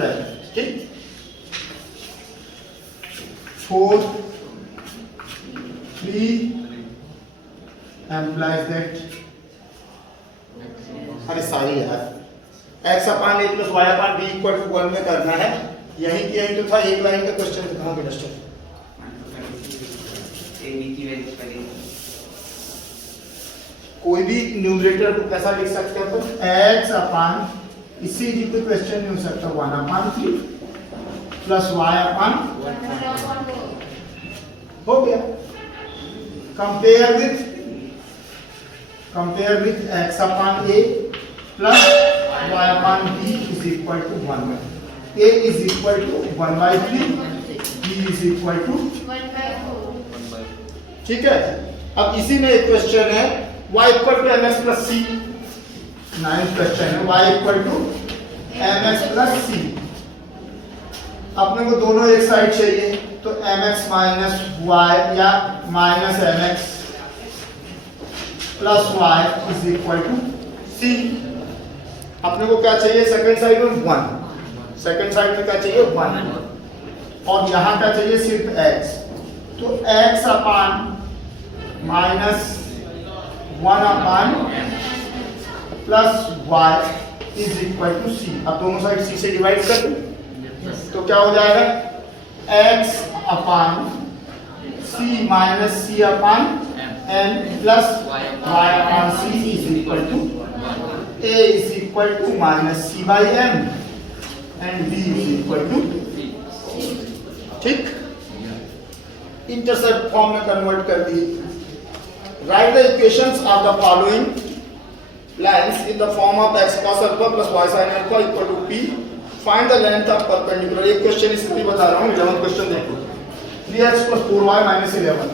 12, ठीक। 4 3 implies that, अरे sorry यार, x upon a plus y upon b equal to 1 में करना है। यही की यही तो था, एक लाइन का क्वेश्चन था। कहाँ पे डस्टर कोई भी न्यूमरेटर को कैसा लिख सकते हो तो x अपान, इसी जी कोई क्वेश्चन नहीं हो सकता, 1 अपान 3 प्लस y अपान हो गया। Compare with x upon a plus y upon b is equal to 1 by, a is equal to 1/3, b is equal to 1/4, ठीक है। अब इसी में एक क्वेश्चन है y equal to mx plus c, 9th question है y equal to mx plus c। अपने को दोनों एक साइड चाहिए तो mx माइनस y या minus mx plus y is equal to c। अपने को क्या चाहिए सेकंड साइड में 1, सेकंड साइड में क्या चाहिए 1, और यहां क्या चाहिए सिर्फ x, तो x upon minus 1 upon plus y is equal to c। अब दोनों साइड c से डिवाइड कर दो तो क्या हो जाएगा x upon c minus c upon n plus y upon c is equal to a is equal to minus c by m and b is equal to, ठीक। इंटरसेप्ट फॉर्म में convert कर दिए। Write the equations of the following lines in the form of x cos alpha plus y sin alpha equal to p। Find the length of perpendicular. एक question इसलिए बता रहा हूं, 11th question देखो। 3x plus 4y minus 11,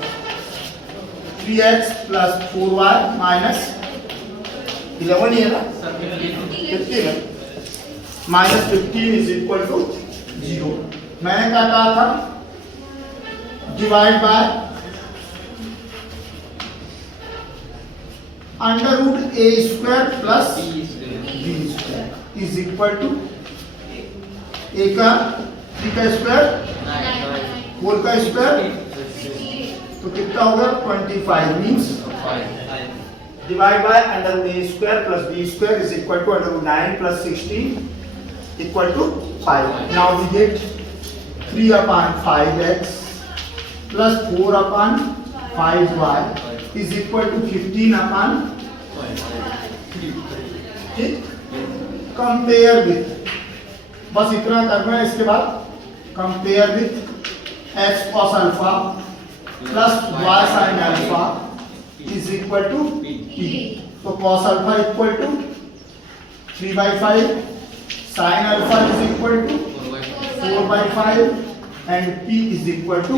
3x plus 4y minus 11 ही है ना, 15 है, minus 15 is equal to 0। मैंने क्या कहा था, divide by under root a square plus b square is equal to a का 3 का स्क्वायर 4 का स्क्वायर, तो कितना होगा 25 means divide by under root a square plus b square is equal to under root 9 plus 16 equal to 5। Now we get 3 upon 5x plus 4 upon 5y is equal to 15 upon, ठीक। Compare with, बस इतना करना है। इसके बाद compare with x cos alpha plus y sin alpha is equal to p। तो cos alpha equal to 3/5, sin alpha is equal to 4/5 and p is equal to,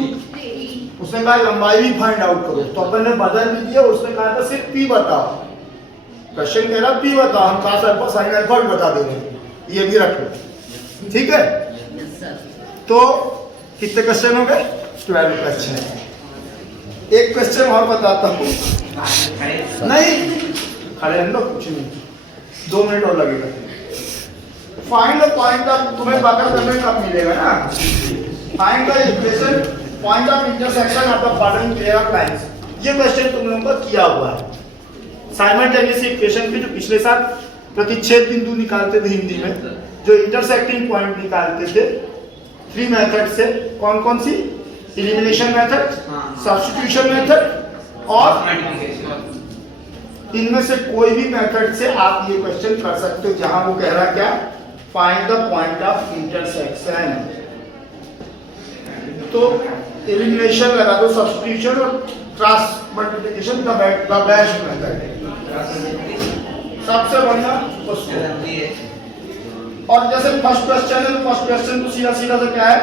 उसने कहा लंबाई भी फाइंड आउट करो, तो अपन ने बदल भी दिया। उसने कहा था सिर्फ p बताओ, क्वेश्चन कह रहा p बताओ, हम cos अल्फा sin अल्फा भी बता देंगे, ये भी रख लो, ठीक है। तो कितने क्वेश्चन हो गए, 12 क्वेश्चन। एक क्वेश्चन और बताता हूँ, नहीं खड़े रहने दो, कुछ नहीं, 2 मिनट और लगेगा। फाइंड द पॉइंट ऑफ, तुम्हें पता करने कब मिलेगा ना, find the equation point of intersection of the following pair of lines. ये क्वेश्चन तुम लोगों को किया हुआ है साइमल्टेनियस इक्वेशन के, जो पिछले साल प्रतिच्छेद बिंदु निकालते थे हिंदी में, जो इंटरसेक्टिंग पॉइंट निकालते थे 3 मेथड से। कौन कौन सी, एलिमिनेशन मेथड, सब्स्टिट्यूशन मेथड, और इनमें से कोई भी मेथड से आप ये क्वेश्चन कर सकते हो, जहां वो कह रहा क्या, find the point of intersection. तो एलिमिनेशन लगा दो, सब्स्टिट्यूशन और क्रॉस मल्टीप्लिकेशन का बेस्ट मेथड है, सबसे बढ़िया उसको। और जैसे फर्स्ट क्वेश्चन है, तो फर्स्ट क्वेश्चन तो सीधा सीधा तो क्या है,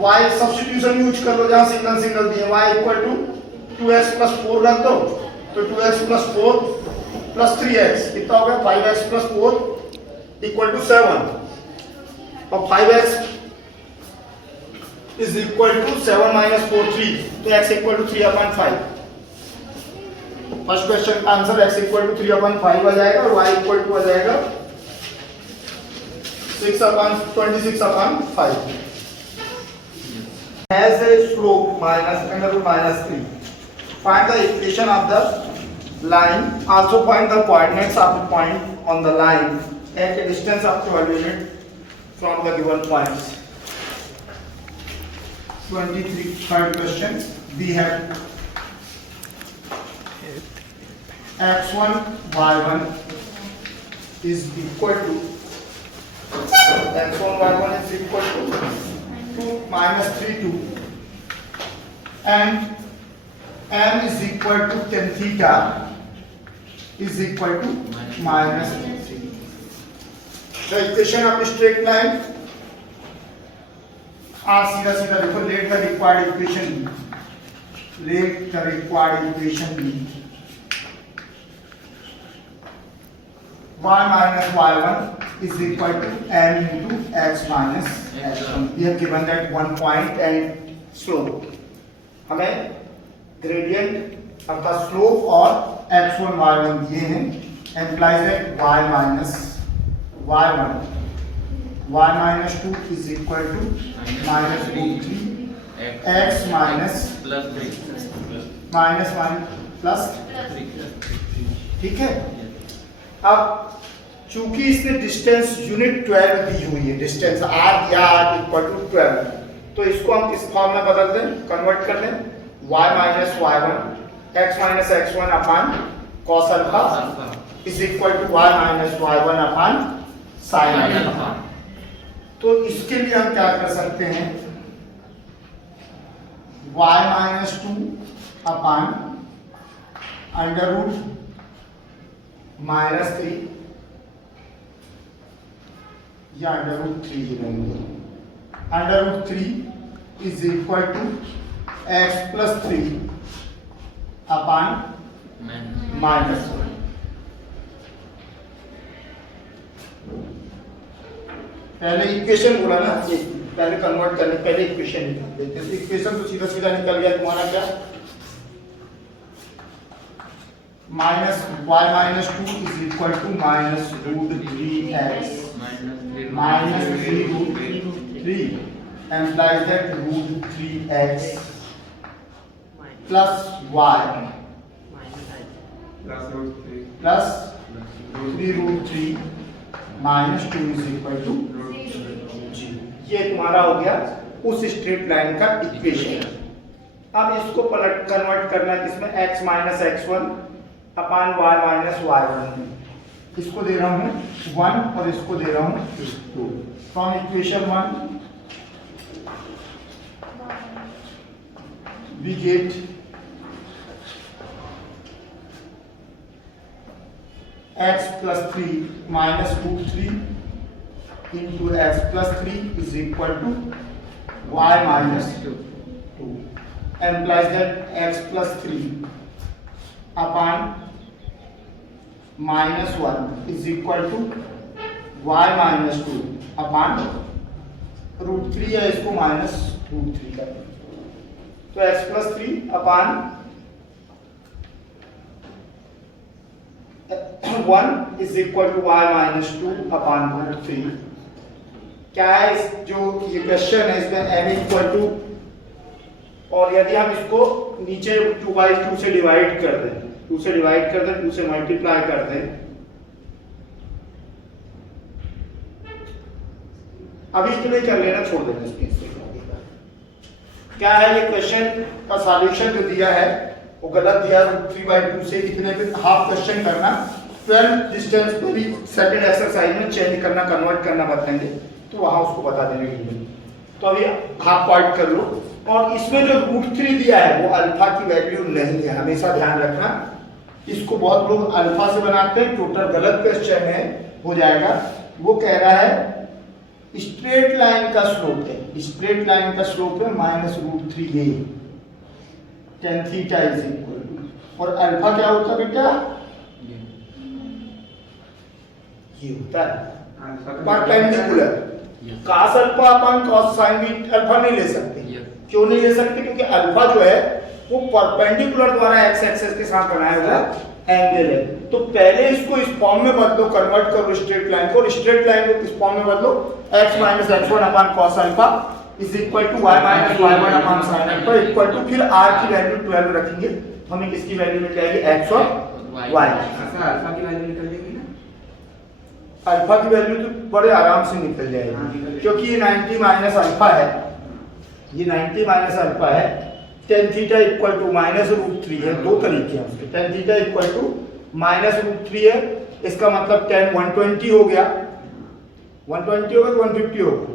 y सब्स्टिट्यूशन यूज कर लो, जहां सिंगल सिंगल दिए, y equal to 2x plus 4 रख दो, तो 2x प्लस 4 प्लस 3x कितना हो गया, 5x प्लस 4 इक्वल टू 7, और 5x is equal to 7 minus 4 3, तो x equal to 3/5। First question का आंसर x इक्वल टू 3/5 आ जाएगा, और y इक्वल टू आ जाएगा 6/26/5 has a slope minus under root minus 3. Find the equation of the line. Also find the coordinates of the point on the line at a distance of 12 units from the given points. 23. Third question. We have x1 y1 is equal to x1 y1 is equal to 2 minus 3 2 and m is equal to tan theta is equal to minus 3. The equation of straight line सीधा सीधा देखो let the required equation be y minus y1 is equal to m into x minus x1. We have given that one point and slope. हमें gradient अर्थात slope और x1 y1 दिए हैं. implies that y minus y1 y minus 2 is equal to minus root 3 x minus plus 3 minus 1 plus 3. ठीक है. अब चूंकि इसने डिस्टेंस यूनिट 12 दी हुई है, डिस्टेंस r या r इक्वल टू 12, तो इसको हम किस फॉर्म में बदल दें, कन्वर्ट कर लें. y minus y1 x minus x1 upon cos alpha is equal to y minus y1 upon sin alpha. तो इसके लिए हम क्या कर सकते हैं, y minus 2 upon under root -3 या अंडर रूट 3 ही रहेंगे. Under root 3 is equal to x plus 3 upon -1. पहले इक्वेशन बोला ना, पहले कन्वर्ट करने पहले इक्वेशन निकाल देते हैं. इक्वेशन तो सीधा सीधा निकल गया तुम्हारा क्या, minus y minus 2 is equal to minus root 3x minus 3 root 3 implies that root 3x plus y plus 3 root 3 minus 2 is equal to 0. ये तुम्हारा हो गया उस स्ट्रेट लाइन का इक्वेशन. अब इसको पलट कन्वर्ट करना है किसमें, x माइनस x1 अपान y माइनस y1. इसको दे रहा हूं 1 और इसको दे रहा हूं 2. From equation 1 we get x plus 3 minus root 3 into x plus 3 is equal to y minus 2. Implies that x plus 3 upon minus 1 is equal to y minus 2 upon root 3 है, इसको minus root 3 कर दें. तो x plus 3 upon 1 is equal to y minus 2 upon root 3. क्या है इस जो ये क्वेश्चन है इसमें m इक्वल टू, और यदि हम इसको नीचे 2/2 से डिवाइड कर दें, 2 से डिवाइड कर दें, 2 से मल्टीप्लाई कर दें, अभी इसको नहीं कर लेना, छोड़ देना इसके. क्या है ये क्वेश्चन का सॉल्यूशन जो दिया है वो गलत दिया. रूट 3/2 से इतने पे हाफ क्वेश्चन करना, 12 डिस्टेंस को भी सेकंड एक्सरसाइज में चेंज करना, कन्वर्ट करना बताएंगे, तो वहां उसको बता देने के लिए. तो अभी हाफ पार्ट कर लो. और इसमें जो रूट 3 दिया है वो अल्फा की वैल्यू नहीं है, हमेशा ध्यान रखना. इसको बहुत लोग अल्फा से बनाते हैं, टोटल गलत क्वेश्चन है हो जाएगा. वो कह रहा है स्ट्रेट लाइन का स्लोप है, स्ट्रेट लाइन का स्लोप है माइनस रूट 3 ये tan theta is equal to, और अल्फा क्या होता है बेटा, ये होता है perpendicular. cos alpha upon cos sin भी अल्फा नहीं ले सकते. क्यों नहीं ले सकते, क्योंकि अल्फा जो है वो परपेंडिकुलर द्वारा x एक्सिस के साथ बनाया हुआ एंगल है। तो पहले इसको इस फॉर्म में बदलो, कन्वर्ट करो स्ट्रेट लाइन को, स्ट्रेट लाइन को इस फॉर्म में बदलो, x minus x1 upon cos alpha is equal to y minus y1 upon sin alpha equal to, फिर r की वैल्यू 12 रखेंगे, हमें किसकी वैल्यू मिल जाएगी, x और y। अल्फा की वैल्यू निकल जाएगी ना, अल्फा की वैल्यू तो बड़े आराम से निकल जाएगी, क्योंकि ये 90 माइनस अल्फा है, ये 90 माइनस अल्फा है। tan थीटा इक्वल टू -√3 है, दो तरीके हैं उसके, tan थीटा इक्वल टू -√3 है, इसका मतलब tan 120 हो गया, 120 होगा तो 150 होगा,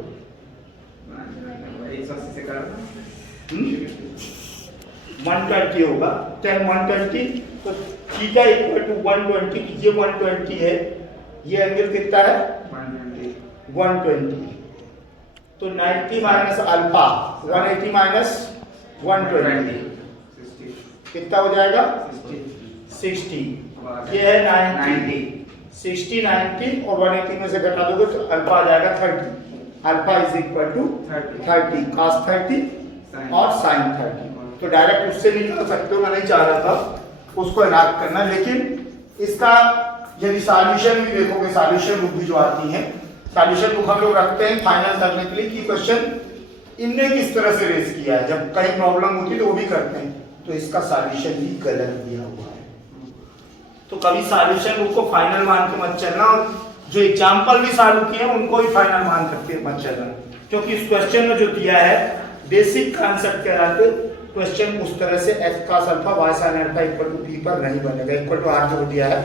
180 से कर 120 होगा, tan 120, तो थीटा इक्वल टू 120, ये 120 है, ये एंगल कितना है 120, तो 90 माइनस अल्फा 180 माइनस 120 कितना हो जाएगा 60, ये है 90, 60 90 और 180 में से घटा दोगे तो अल्फा आ जाएगा 30, alpha is equal to 30 cos 30 और sin 30। तो डायरेक्ट उससे निकाल सकते हो, मैं नहीं चाह रहा था उसको याद करना, लेकिन इसका यदि सॉल्यूशन भी देखोगे, सॉल्यूशन बुक भी जो आती है, सॉल्यूशन बुक हम लोग रखते हैं फाइनल करने के लिए कि क्वेश्चन इनने किस तरह से रेज किया है, जब कहीं प्रॉब्लम होती है तो वो भी करते हैं, तो इसका सॉल्यूशन भी गलत दिया हुआ है। तो कभी सॉल्यूशन बुक को फाइनल मान के मत चलना, और जो एग्जाम्पल भी सॉल्व किए हैं उनको भी फाइनल मान करके मत चलना, क्योंकि इस क्वेश्चन में जो दिया है बेसिक कॉन्सेप्ट के आधार पे क्वेश्चन उस तरह से x cos alpha y sin alpha equal to p पर नहीं बनेगा, इक्वल टू r जो दिया है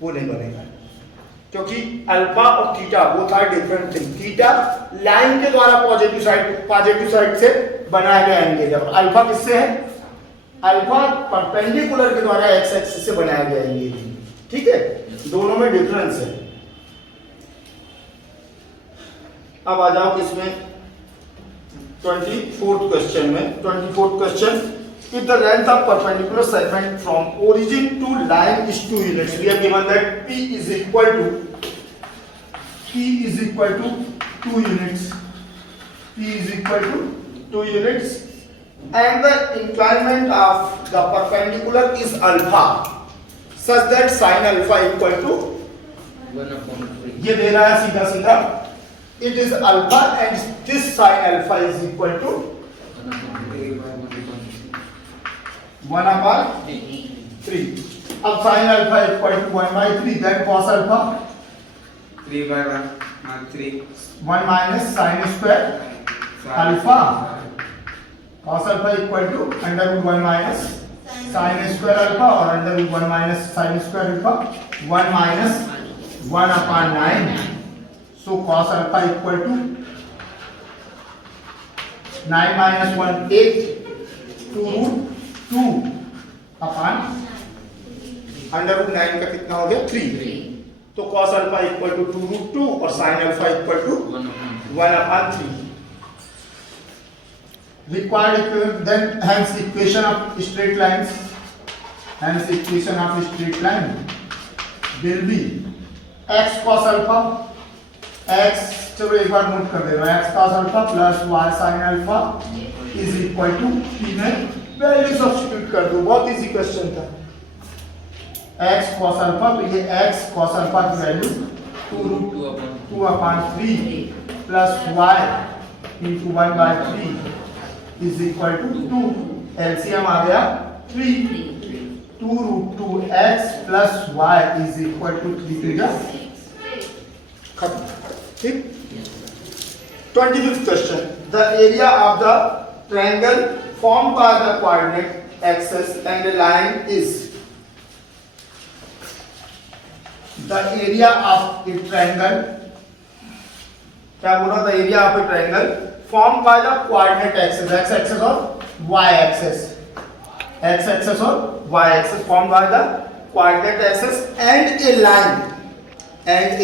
वो नहीं बनेगा, क्योंकि अल्फा और theta both are different thing. Theta line के द्वारा पॉजिटिव साइड से बनाया गया एंगल है, और अल्फा किससे है, अल्फा परपेंडिकुलर के द्वारा x एक्सिस से बनाया गया एंगल है, ठीक है, दोनों में डिफरेंस है। अब आ जाओ किसमें 24th क्वेश्चन में, 24th question, if the length of perpendicular segment from origin to line is 2 units, we have given that p is equal to 2 units, p is equal to 2 units, and the inclination of the perpendicular is alpha such that sin alpha equal to 1/3, ये दे रहा है सीधा सीधा, it is alpha and this sin alpha is equal to 1/3। अब sin alpha equal to 1/3, then cos alpha 3/3, 1 minus sin square alpha, cos alpha equal to √1 minus sin square alpha, और √1 minus sin square alpha 1 minus 1/9, so cos alpha equal to 9 minus 1 8 2√2 upon √9 का कितना हो गया 3, तो cos alpha equal to 2√2 और sin alpha equal to 1/3। required, then hence equation of straight lines, hence equation of straight line will be x cos alpha, x चलो एक बार note कर दे रहा हूं, x cos alpha plus y sin alpha is equal to p में value substitute कर दो, बहुत easy question था। x cos alpha, तो ये x cos alpha की value 2/3 plus y into 1/3 is equal to 2, LCM आ गया 3, 2√2x plus y is equal to 3 खत्म, ठीक। 25th question, the area of the triangle formed by the coordinate axis and a line is, the area of a triangle, क्या बोला, the area of a triangle formed by the coordinate axis, x axis और y axis, x axis और y axis formed by the coordinate axis and a line, and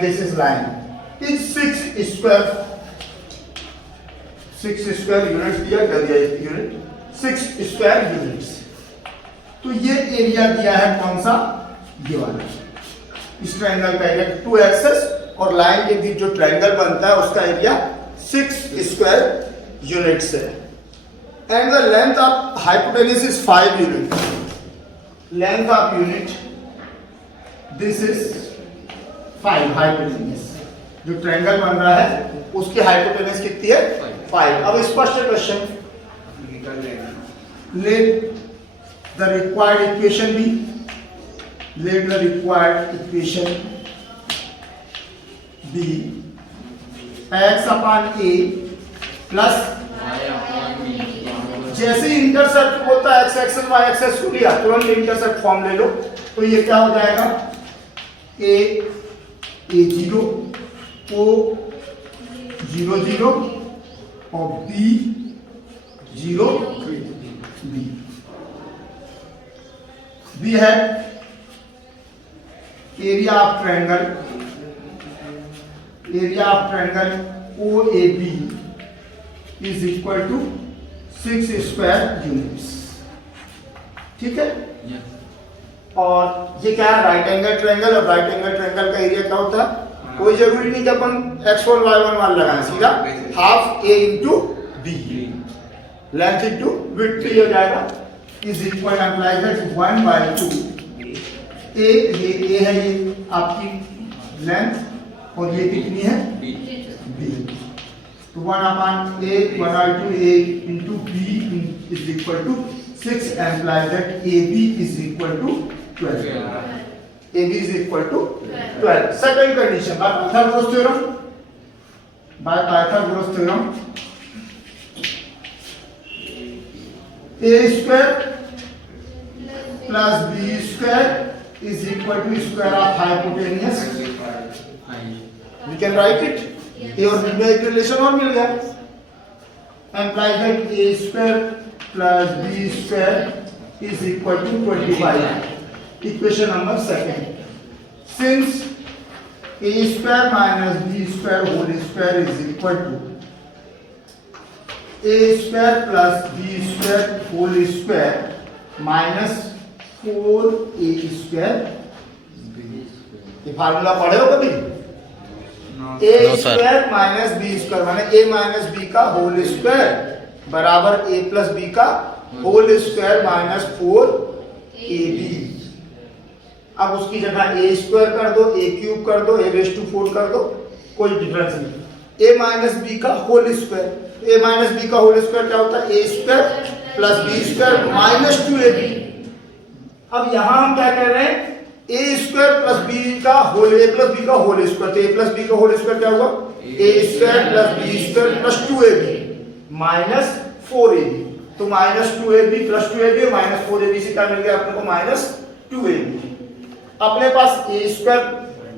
this is line is 6 square units दिया unit 6 square units. तो ये area दिया है कौन सा, ये वाला, इस ट्रायंगल का एरिया 2 एक्सेस और लाइन के बीच जो ट्रायंगल बनता है उसका एरिया 6 स्क्वायर यूनिट्स है, and the length of hypotenuse is 5 unit, length of unit, this is 5 hypotenuse. जो ट्रायंगल बन रहा है उसकी हाइपोटेनस कितनी है? 5। अब स्पष्ट क्वेश्चन, निकल जाएगा। Let the required equation be, let the required equation be x upon a plus, जैसे ही इंटरसेप्ट होता है x एक्सिस y एक्सिस को लिया, तुरंत इंटरसेप्ट फॉर्म ले लो, तो ये क्या हो जाएगा? a0 o 0 0 और b 0 b है area of triangle, area of triangle OAB is equal to 6 square units. ठीक है, और ये क्या है? Right angle triangle. और राइट एंगल ट्रायंगल का एरिया क्या होता है? कोई जरूरी नहीं कि अपन x1 y1 मान लगाएं, सीधा half a into b, length into width हो जाएगा, is equal employee that 1/2 a, ये a है, ये आपकी लेंथ, और ये कितनी है? b। तो 1/2 a into b is equal to 6, imply that ab is equal to 12। AB is equal to 12. Second condition by Pythagoras theorem. By Pythagoras theorem, a square plus b square is equal to square of hypotenuse. We can write it. A और b में एक relation और मिल गया. Imply that a square plus b square is equal to 25. Equation number second. Since a square minus b square whole square is equal to a square plus b square whole square minus 4a square. ये formula पढ़े हो कभी? a square minus b square माने a minus b का whole square बराबर a plus b का whole square minus 4ab। अब उसकी जगह a स्क्वायर कर दो, a क्यूब कर दो, a⁴ कर दो, कोई डिफरेंस नहीं। a माइनस बी का होल स्क्वायर, तो a माइनस बी का होल स्क्वायर क्या होता है? a square plus b square minus 2ab। अब यहां हम क्या कह रहे हैं? a स्क्वायर प्लस b का होल, a प्लस b का होल स्क्वायर, तो a प्लस b का होल स्क्वायर क्या होगा? a square plus b square plus 2ab minus 4ab। तो माइनस 2ab प्लस 2ab और माइनस 4ab से क्या मिल गया अपने को? Minus 2ab। अपने पास a स्क्वायर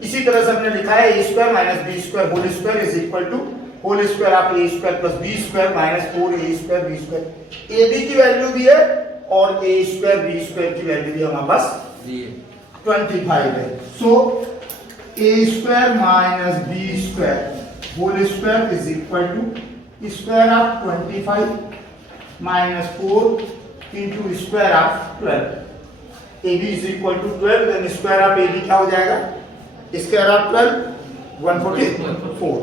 इसी तरह से हमने लिखा है, a square minus b square whole square is equal to whole square of a square plus b square minus 4a square b square. ab की वैल्यू भी है और a स्क्वायर b स्क्वायर की वैल्यू भी हमारे पास 25 है। So a square minus b square whole square is equal to square of 25 minus 4 into square of 12। AB is equal to 12, then square of AB क्या हो जाएगा? Square of 12 144।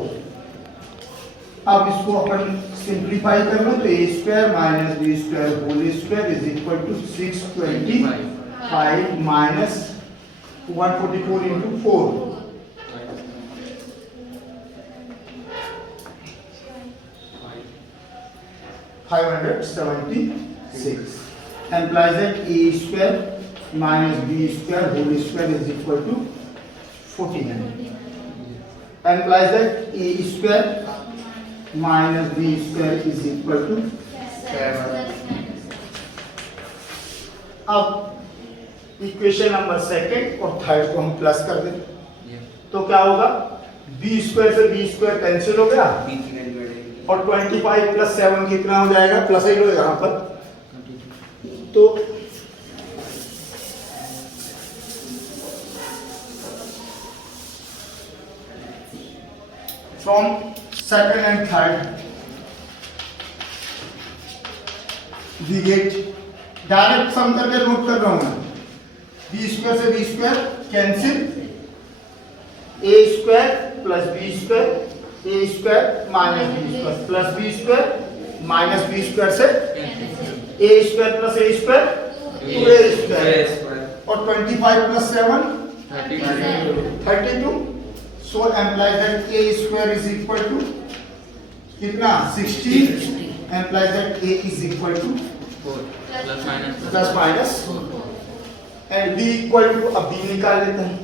अब इसको अपन सिंप्लीफाई कर लो, तो a square minus b square whole square is equal to 625 minus 144 into 4 576 implies that a square minus b square whole square is equal to 1400. Implies that a square minus b square is equal to 7. अब equation number second और third को हम plus कर दें, तो क्या होगा? b square से b स्क्वायर कैंसिल हो गया और 25 प्लस 7 कितना हो जाएगा? प्लस 8 हो यहाँ पर। तो from second and third we get, direct sum करके नोट कर रहा हूं मैं, बी स्क्वायर से B square cancel, A square plus B square, A square minus B square plus B square minus B square से A square plus A square 2a square और 25 plus 7 32. 32. So implies that a square is equal to कितना 60 implies that a is equal to 4 plus minus and b equal to, अब b निकाल लेते हैं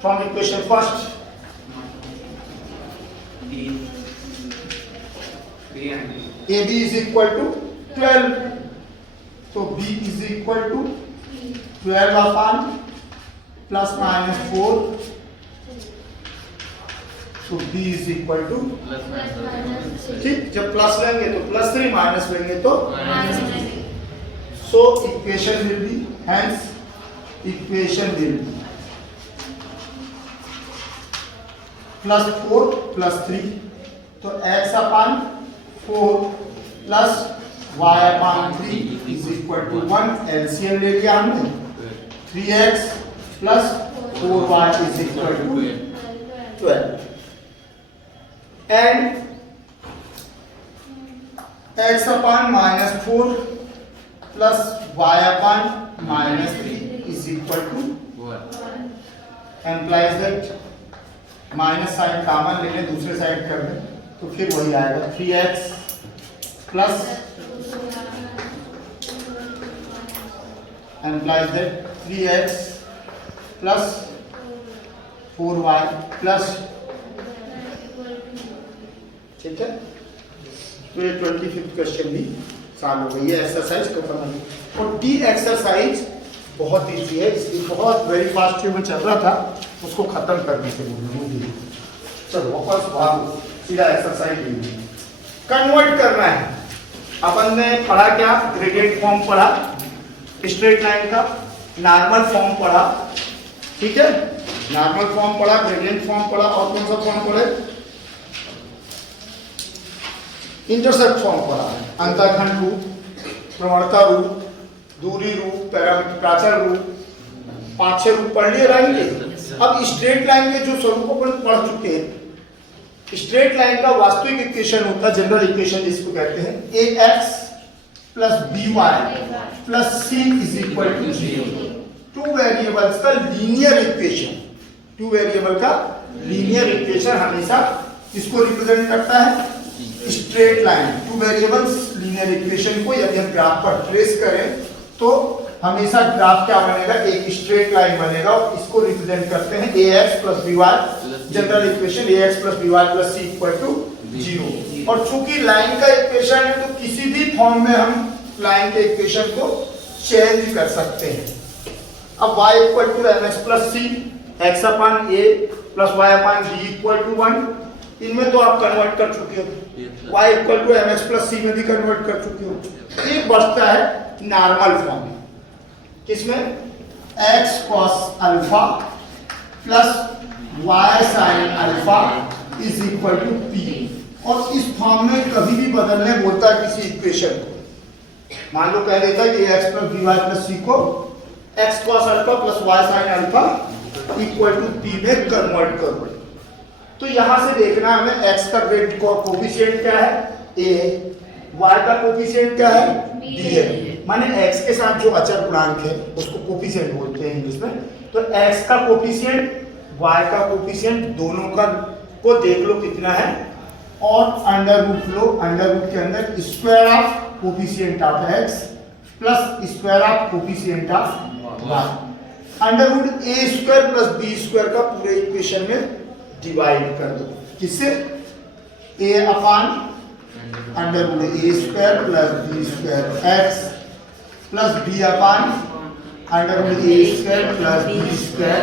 from equation first. 3 AB is equal to 12, so B is equal to 12 upon plus minus 4, so B is equal to, ठीक, जब plus लेंगे तो plus 3, minus लेंगे तो so equation will be, hence equation will be plus 4 plus 3, तो x upon 4 plus y upon 3 is equal to 1. LCM ले लिया हमने, 3x plus 4y is equal to 12 and x upon minus 4 plus y upon minus 3 is equal to, implies that minus sign common ले लें, दूसरे side कर दें तो फिर वही आएगा 3x plus implies that 3x plus 4y plus, ठीक है। तो ये 25th क्वेश्चन भी सॉल्व हो गई, ये एक्सरसाइज को करना। और डी एक्सरसाइज बहुत ईजी है, इसलिए बहुत वेरी फास्ट में चल रहा था, उसको खत्म करने के लिए चलो वापस भागो, सीधा एक्सरसाइज कन्वर्ट करना है। अपन ने पढ़ा क्या, ग्रेडियंट फॉर्म पढ़ा, स्ट्रेट लाइन का नॉर्मल फॉर्म पढ़ा, ठीक है, नॉर्मल फॉर्म पढ़ा, ग्रेडियंट फॉर्म पढ़ा, और कौन सा फॉर्म पढ़े, इंटरसेप्ट फॉर्म पढ़ा, अंतःखंड रूप, प्रवणता रूप, दूरी रूप, प्राचर रूप, 5-6 रूप पढ़ लिए लाइन के। अब स्ट्रेट लाइन के जो स्वरूप अपन पढ़ चुके हैं, स्ट्रेट लाइन का वास्तविक इक्वेशन होता है, जनरल इक्वेशन जिसको कहते हैं, ax plus by plus c is equal to 0। Two variables का लीनियर इक्वेशन, टू वेरिएबल का लीनियर इक्वेशन हमेशा किसको रिप्रेजेंट करता है, straight line. Two variables linear equation को यदि हम ग्राफ पर ट्रेस करें तो हमेशा ग्राफ क्या बनेगा, एक स्ट्रेट लाइन बनेगा, और इसको रिप्रेजेंट करते हैं ax plus by, general equation ax plus by plus c equal to 0। और चूंकि लाइन का इक्वेशन है तो किसी भी फॉर्म में हम लाइन के इक्वेशन को चेंज कर सकते हैं। अब y equal to mx plus c, x upon a plus y upon b equal to 1, इनमें तो आप कन्वर्ट कर चुके हो, y equal to mx plus c में भी कन्वर्ट कर चुके हो। ये बचता है नॉर्मल फॉर्म, किसमें, x cos alpha plus y sin alpha is equal to p। और इस फॉर्म में कभी भी बदलने बोलता है किसी इक्वेशन को, मान लो कह देता है कि x plus by plus c को x cos alpha plus y sin alpha equal to p में कन्वर्ट करो। तो यहां से देखना हमें x का ग्रेड कोफिशिएंट क्या है, a, y का कोफिशिएंट क्या है, b है। माने x के साथ जो अचर गुणांक है उसको कोफिशिएंट बोलते हैं इंग्लिश में। तो x का कोफिशिएंट, y का कोफिशिएंट, दोनों का को देख लो कितना है, और अंडर रूट लो, अंडर रूट के अंदर square of coefficient of x plus square of coefficient of y, under root a square plus b square का पूरे इक्वेशन में डिवाइड कर दो, किससे, a upon under root a square plus b square x plus b upon under root a square plus b square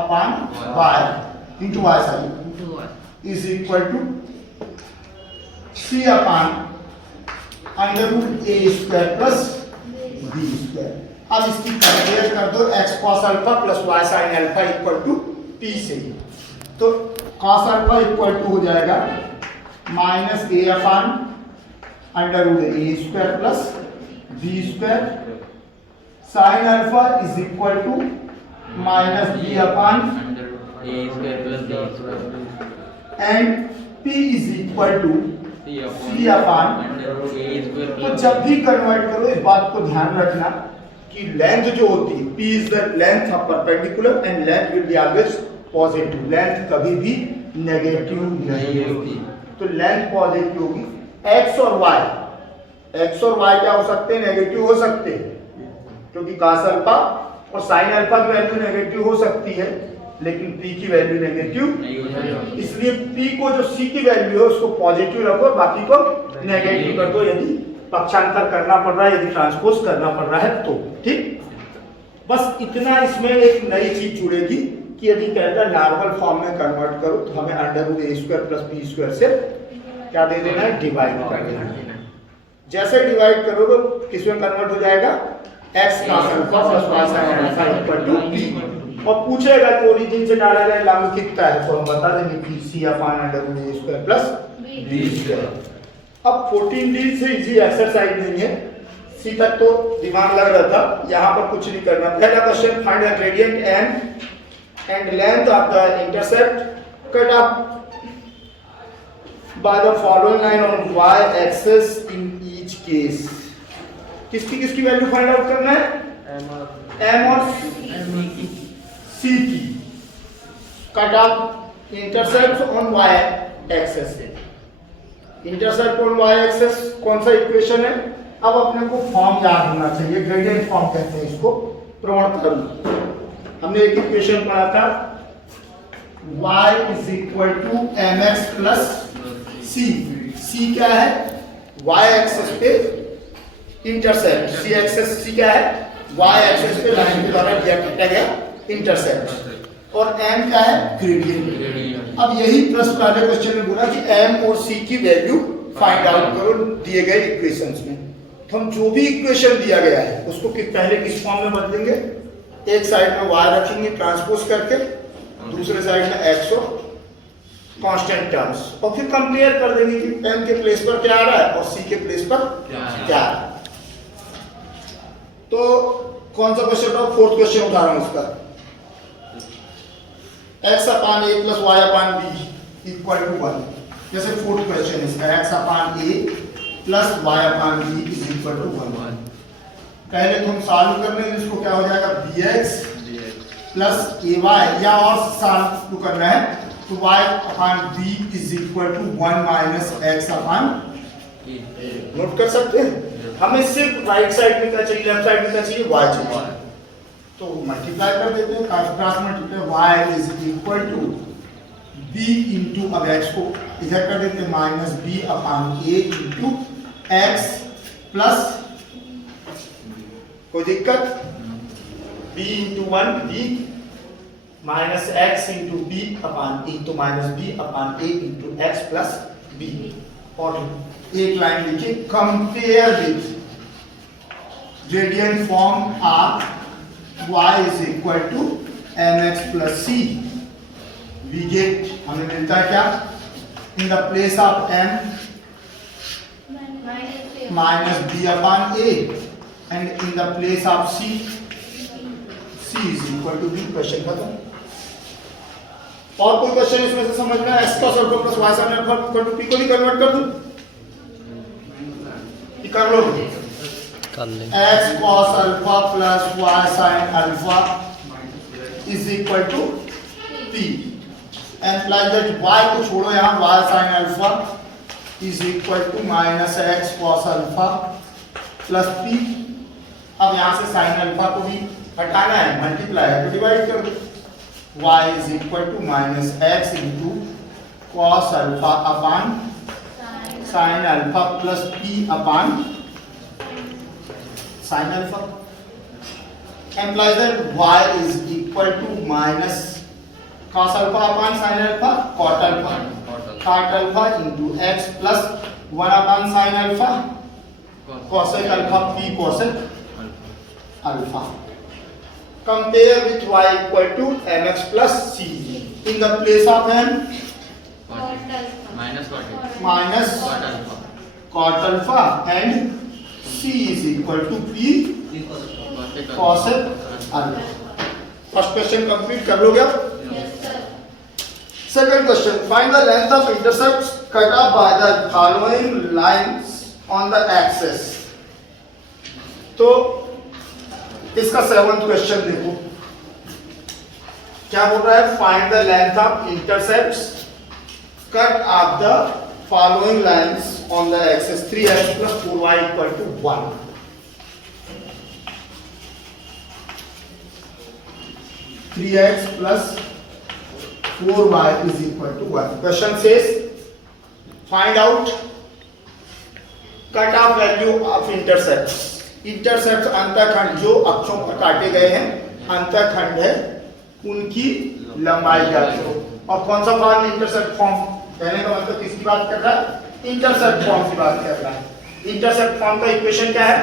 upon y into y sorry is equal to c upon under root a square plus b square. अब इसकी compare कर दो x cos alpha plus y sin alpha equal to p से, तो cos alpha equal to हो जाएगा minus a upon under root a square plus b square, sin alpha is equal to minus b upon a square plus b square, and p is equal to c upon. तो जब भी convert करो इस बात को ध्यान रखना, कि लेंथ जो होती है P is the length of perpendicular and length will be always positive, length कभी भी नेगेटिव नहीं होती। तो लेंथ पॉजिटिव होगी। x और y क्या हो सकते हैं, नेगेटिव हो सकते हैं, क्योंकि cos अल्फा और sin अल्फा की वैल्यू नेगेटिव हो सकती है, लेकिन p की वैल्यू नेगेटिव, इसलिए p को जो c की वैल्यू है उसको पॉजिटिव रखो, बाकी को नेगेटिव कर दो यदि पक्षांतर करना पड़ रहा है, यदि ट्रांसपोज करना पड़ रहा है तो। ठीक, बस इतना इसमें एक नई चीज जुड़ेगी कि यदि कहता है नॉर्मल फॉर्म में कन्वर्ट करो तो हमें √a² + b² से क्या दे देना है, डिवाइड कर देना है। जैसे डिवाइड करोगे किसमें कन्वर्ट हो जाएगा, x cos alpha + y sin alpha = p, और पूछेगा कि ओरिजिन से डाला गया लंब कितना है, तो हम बता देंगे कि c/√a² + b²। अब 14D से इजी एक्सरसाइज नहीं है, सी तक तो दिमाग लग रहा था, यहाँ पर कुछ नहीं करना। पहला question, find the gradient m and length of the intercept cut up by the following line on y-axis in each case। किसकी वैल्यू फाइंड आउट करना है, m और c की। Cut off intercept on y-axis से, intercept on y-axis कौन सा equation है, अब अपने को फॉर्म याद होना चाहिए, ग्रेडियंट फॉर्म कहते हैं इसको, प्रवणकरण। हमने एक इक्वेशन पढ़ा था, y = mx + c। c क्या है, y एक्सिस पे इंटरसेप्ट, c एक्सिस c क्या है, y एक्सिस पे लाइन के द्वारा दिया गया इंटरसेप्ट, और m क्या है, ग्रेडियंट। अब यही प्रश्न पहले क्वेश्चन में बोला कि m और c की वैल्यू फाइंड आउट करो दिए गए इक्वेशंस में। तो हम जो भी इक्वेशन दिया गया है उसको पहले किस फॉर्म में बदलेंगे, एक साइड में y रखेंगे ट्रांसपोज करके, दूसरे साइड में x और कांस्टेंट टर्म्स, और फिर कंपेयर कर देंगे कि m के प्लेस पर क्या आ रहा है और c के प्लेस पर क्या आ रहा है। तो कौन सा क्वेश्चन था, फोर्थ क्वेश्चन उठा रहा हूं उसका, x/a + y/b = 1। जैसे फोर्थ क्वेश्चन है इसका, x/a + y/b = 1। पहले तो हम सॉल्व कर लेंगे, इसको क्या हो जाएगा, bx + ay, या और सॉल्व करना है तो y/b = 1 - x/a। नोट कर सकते हैं, हमें सिर्फ राइट साइड में क्या चाहिए, लेफ्ट साइड में क्या चाहिए, y चाहिए, तो मल्टीप्लाई कर देते हैं, क्रॉस मल्टीप्लाई, y = b * अब x को इधर कर देते हैं, -b/a * x प्लस, कोई दिक्कत, b * 1 b minus x into b upon into minus b upon a into x plus b, और एक लाइन लिखिए, compare with gradient form of y = mx plus c। We get, हमें मिलता है क्या, in the place of m -b upon a and in the place of c is equal to b। Question खत्म। और कोई question इसमें से समझ में आया, x cos alpha + y sin alpha = p को भी कन्वर्ट कर दूं, कर लो, x cos alpha + y sin alpha = p, employee that y को छोड़ो, यहाँ y sin alpha = -x cos alpha + p। अब यहाँ से sin अल्फा को भी हटाना है, मल्टीप्लाई है तो डिवाइड कर दो, y = -x * cos alpha upon sin alpha plus p upon sin alpha. Implies that y = cos alpha upon sin alpha cot alpha into x plus 1 upon sin alpha cosec alpha p cosec alpha. Compare with y = mx plus c, in the place of m minus cot alpha and c is equal to p cosec alpha. First question complete कर लोगे आप। Second question, find the length of intercepts cut off by the following lines on the axis। तो इसका 7th question देखो क्या बोल रहा है, find the length of intercepts cut off the following lines on the axis 3x plus 4y equal to 1. 3x plus 4y is equal to 1. Question says find out cut off value of intercepts. Intercept अंतःखंड जो अक्षों पर काटे गए हैं अंतःखंड है उनकी लंबाई ज्ञात करो। और कौन सा फॉर्म इंटरसेप्ट फॉर्म, कहने का मतलब किसकी बात कर रहा है, इंटरसेप्ट फॉर्म की बात कर रहा है। इंटरसेप्ट फॉर्म का इक्वेशन क्या है,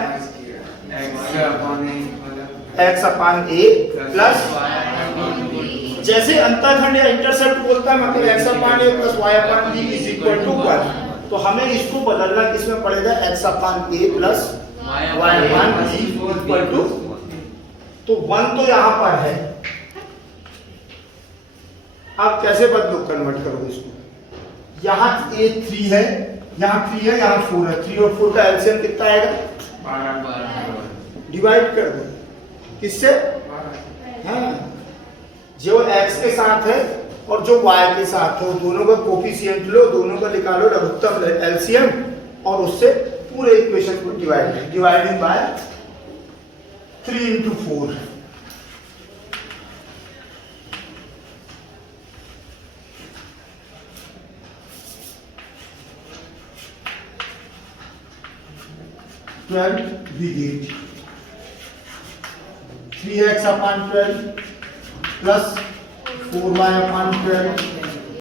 x अपॉन a प्लस, जैसे अंतःखंड या इंटरसेप्ट बोलता है मतलब x upon a plus y upon b is equal to 1, तो हमें इसको बदलना किसमें पड़ेगा, x upon a plus y upon b equal to, तो 1 तो यहां पर है, आप कैसे बदलो, कन्वर्ट करो इसको, यहाँ a 3 है, यहाँ 3 है, यहाँ 4 है, 3 और 4 का एलसीएम कितना आएगा, 12, डिवाइड कर दो किससे, हाँ जो x के साथ है और जो y के साथ है दोनों का कोफिशिएंट लो, दोनों का निकालो लघुत्तम एलसीएम और उससे पूरे इक्वेशन को dividing by 3 into 4, we get 3x upon 12 plus 4y upon 12